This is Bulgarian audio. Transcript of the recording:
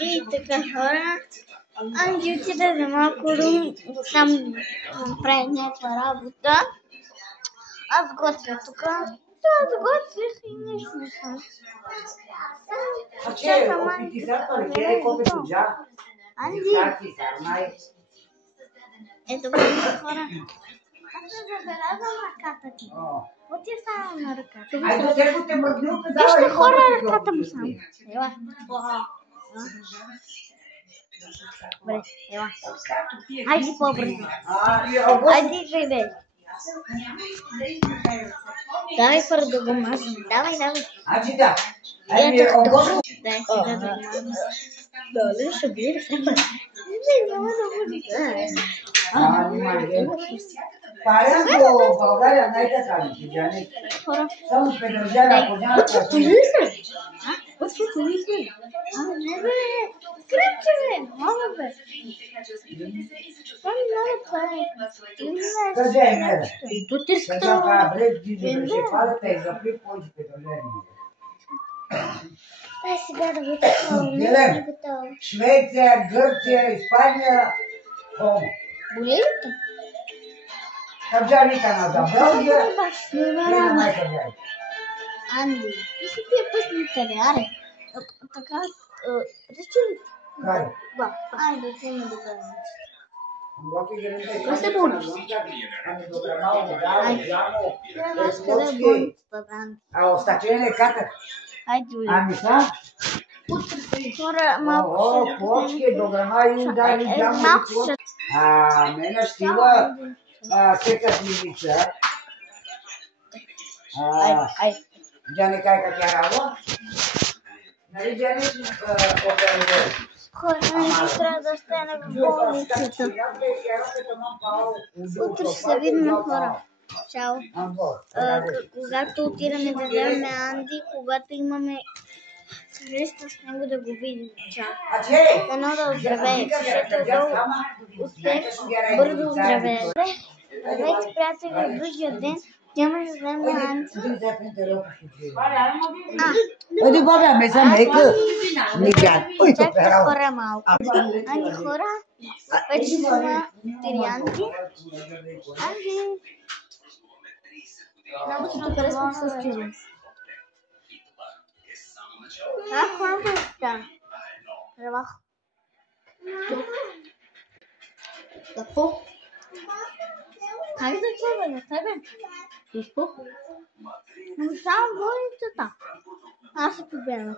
И така хора, Анги отида за малко рум, там прави някаква работа. Аз готвя тук. Аз готвих и нищо не съм. Чакам Анги да проверя готово. Анги! Ето го хора. Аз не забелязвам ръката ти. Какво ти е само на ръката? Вижте хора ръката му само. Ела. Добре, ела. Айде по-бързо. Айде играй. Давай първо да го мажем. Давай. Дай сега да го мажем. Доле ще бъде супер. Не, няма да бъде. Паря го България най-така ли? Само Петрожана, Кожана, Не бе, кръпче бе, мама бе. Там много пари. Кажи ме. И тут иската... Кажа, бред, дидо, ще падате и запри повече Петрожана. Дай сега да го такова. Швеция, Гърция, Испания, Хомо. Боли ли те? Кабджани Канада, Белгия, Няма най-кабджани. Анди, и си тия пъсните реари. Така, речи ли? Кай? Айде, ти ме добре. Къде се болиш? Остачене катък. Ами са? Хора, малко ще... Плочки, дограма и дали джамо. Мене стила сека книжица. Джани кай как я работа? Нали Джани оператор? Хора, не трябва да стане в болницата. Утре ще се видим хора. Чао. Когато отидем да вземем Анди, когато имаме среща с него да го видим. Чао. Дано да оздравее, защото долу успех, бързо оздравее. Здравейте, приятели, в другия ден няма да вземем Анди. Оди бабя, ме са мека. Чакайте хора малко. Анди хора, вече има 4 Анди. Анди. Много си тук разпок с чудо. Хора бъдете. Ревах. Какво? Как да чува на тебе? Какво? Само болницата. Аз се победам.